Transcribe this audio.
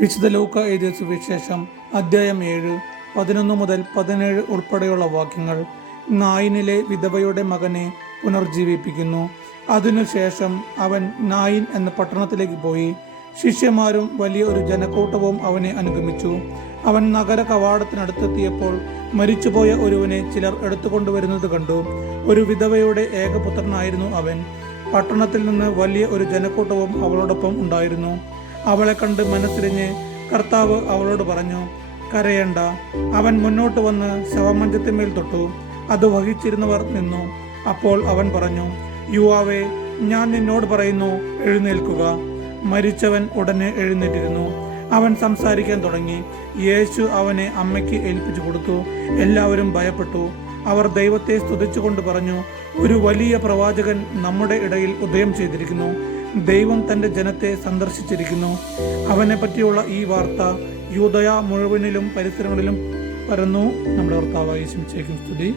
വിശുദ്ധ ലൂക്ക എഴുതിയ സുവിശേഷം അദ്ധ്യായം ഏഴ് പതിനൊന്ന് മുതൽ പതിനേഴ് ഉൾപ്പെടെയുള്ള വാക്യങ്ങൾ നായിനിലെ വിധവയുടെ മകനെ പുനർജീവിപ്പിക്കുന്നു. അതിനുശേഷം അവൻ നായിൻ എന്ന പട്ടണത്തിലേക്ക് പോയി. ശിഷ്യന്മാരും വലിയ ഒരു ജനക്കൂട്ടവും അവനെ അനുഗമിച്ചു. അവൻ നഗര കവാടത്തിനടുത്തെത്തിയപ്പോൾ മരിച്ചുപോയ ഒരുവനെ ചിലർ എടുത്തുകൊണ്ടുവരുന്നത് കണ്ടു. ഒരു വിധവയുടെ ഏകപുത്രനായിരുന്നു അവൻ. പട്ടണത്തിൽ നിന്ന് വലിയ ഒരു ജനക്കൂട്ടവും അവളോടൊപ്പം ഉണ്ടായിരുന്നു. അവളെ കണ്ട് മനസ്സിരിഞ്ഞ് കർത്താവ് അവളോട് പറഞ്ഞു കരയണ്ട. അവൻ മുന്നോട്ട് വന്ന് ശവമഞ്ചത്തിന്മേൽ തൊട്ടു. അത് വഹിച്ചിരുന്നവർ നിന്നു. അപ്പോൾ അവൻ പറഞ്ഞു യുവാവേ ഞാൻ നിന്നോട് പറയുന്നു എഴുന്നേൽക്കുക. മരിച്ചവൻ ഉടനെ എഴുന്നേറ്റിരുന്നു. അവൻ സംസാരിക്കാൻ തുടങ്ങി. യേശു അവനെ അമ്മയ്ക്ക് ഏൽപ്പിച്ചു കൊടുത്തു. എല്ലാവരും ഭയപ്പെട്ടു. അവർ ദൈവത്തെ സ്തുതിച്ചുകൊണ്ട് പറഞ്ഞു ഒരു വലിയ പ്രവാചകൻ നമ്മുടെ ഇടയിൽ ഉദയം ചെയ്തിരിക്കുന്നു. ദൈവം തന്റെ ജനത്തെ സന്ദർശിച്ചിരിക്കുന്നു. അവനെ പറ്റിയുള്ള ഈ വാർത്ത യൂതയ മുഴുവനിലും പരിസരങ്ങളിലും പരന്നു. നമ്മുടെ ഭർത്താവായി ശമിച്ചേക്കും സ്തുതി.